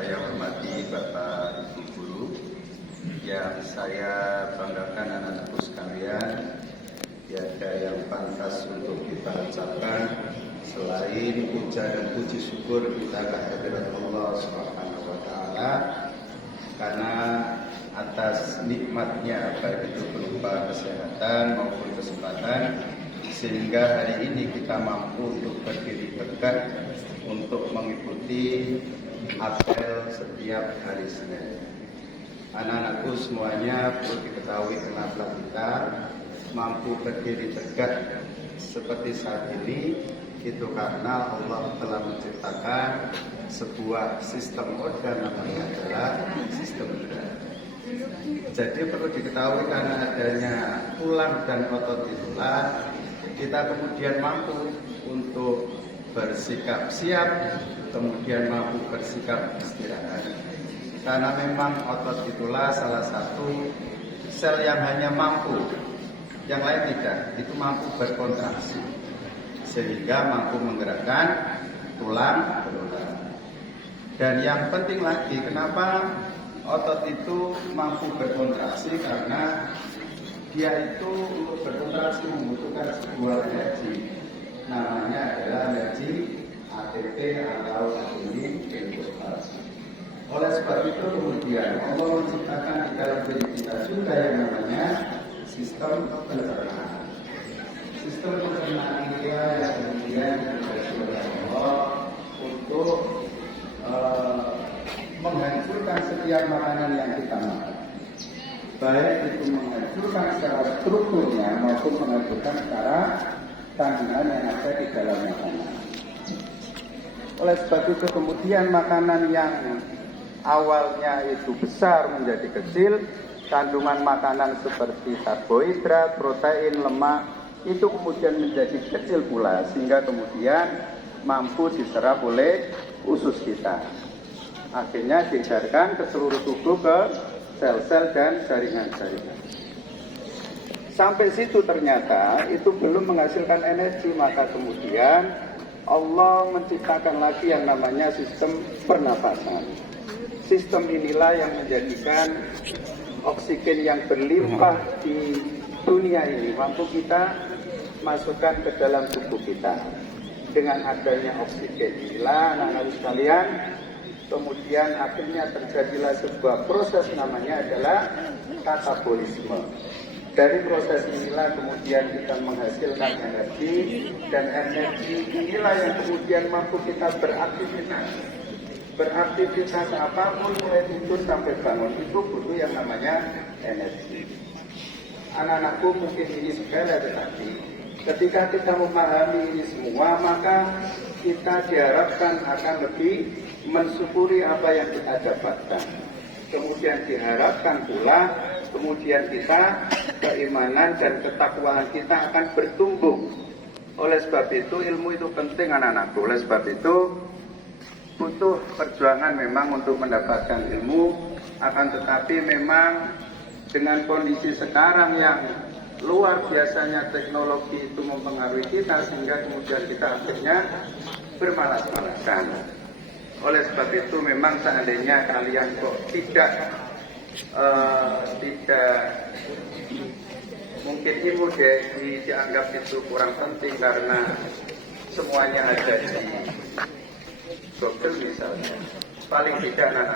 saya hormati Bapak Ibu Guru, yang saya banggakan anak-anakku sekalian, tiada yang pantas untuk kita ucapkan selain puja dan puji syukur kita kehadirat Allah Subhanahu wa Ta'ala, karena atas nikmatnya baik itu berupa kesehatan maupun kesempatan, sehingga hari ini kita mampu untuk berdiri tegak untuk mengikuti apel setiap hari Senin. Anak-anakku semuanya perlu diketahui kenapa kita mampu berdiri tegak seperti saat ini, itu karena Allah telah menciptakan sebuah sistem organ, namanya adalah sistem udara. Jadi perlu diketahui karena adanya tulang dan otot itulah kita kemudian mampu untuk bersikap siap, kemudian mampu bersikap istirahat. Karena memang otot itulah salah satu sel yang hanya mampu, yang lain tidak, itu mampu berkontraksi, sehingga mampu menggerakkan tulang belulang. Dan yang penting lagi, kenapa otot itu mampu berkontraksi? Karena dia itu untuk berkontraksi membutuhkan sebuah energi, namanya adalah energi ATP atau atilen glikosal. Oleh sebab itu kemudian Allah menciptakan di dalam diri kita juga yang namanya sistem pencernaan. Sistem pencernaan dia yang kemudian diberi oleh Allah untuk menghancurkan setiap makanan yang kita makan, baik itu menghancurkan secara strukturnya maupun menghancurkan secara kandungan yang ada di dalam makanan. Oleh sebab itu kemudian makanan yang awalnya itu besar menjadi kecil, kandungan makanan seperti karbohidrat, protein, lemak itu kemudian menjadi kecil pula, sehingga kemudian mampu diserap oleh usus kita. Akhirnya diedarkan ke seluruh tubuh, ke sel-sel dan jaringan-jaringan. Sampai situ ternyata itu belum menghasilkan energi, maka kemudian Allah menciptakan lagi yang namanya sistem pernapasan. Sistem inilah yang menjadikan oksigen yang berlimpah di dunia ini mampu kita masukkan ke dalam tubuh kita. Dengan adanya oksigen inilah anak-anak sekalian, kemudian akhirnya terjadilah sebuah proses namanya adalah katabolisme. Dari proses inilah kemudian kita menghasilkan energi, dan energi inilah yang kemudian mampu kita beraktivitas. Beraktivitas apapun, mulai tidur sampai bangun, itu butuh yang namanya energi. Anak-anakku mungkin ini sepele, tetapi ketika kita memahami ini semua, maka kita diharapkan akan lebih mensyukuri apa yang kita dapatkan. Kemudian diharapkan pula kemudian kita keimanan dan ketakwaan kita akan bertumbuh. Oleh sebab itu ilmu itu penting anak-anakku. Oleh sebab itu butuh perjuangan memang untuk mendapatkan ilmu, akan tetapi memang dengan kondisi sekarang yang luar biasanya teknologi itu mempengaruhi kita, sehingga kemudian kita akhirnya bermalas-malasan. Oleh sebab itu memang seandainya kalian kok tidak mungkin ilmu dianggap itu kurang penting karena semuanya ada di Google misalnya, paling tidak anak